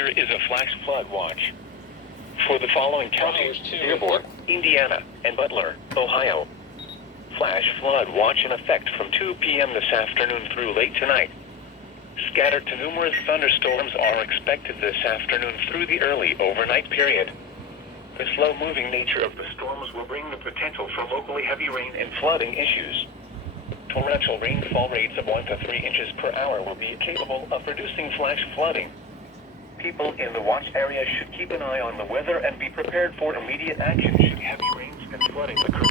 here is a flash flood watch for the following counties: Dearborn, Indiana, and Butler, Ohio. Flash flood watch in effect from 2 p.m. this afternoon through late tonight. Scattered to numerous thunderstorms are expected this afternoon through the early overnight period. The slow-moving nature of the storms will bring the potential for locally heavy rain and flooding issues. Torrential rainfall rates of 1 to 3 inches per hour will be capable of producing flash flooding. People in the watch area should keep an eye on the weather and be prepared for immediate action should heavy rains and flooding occur.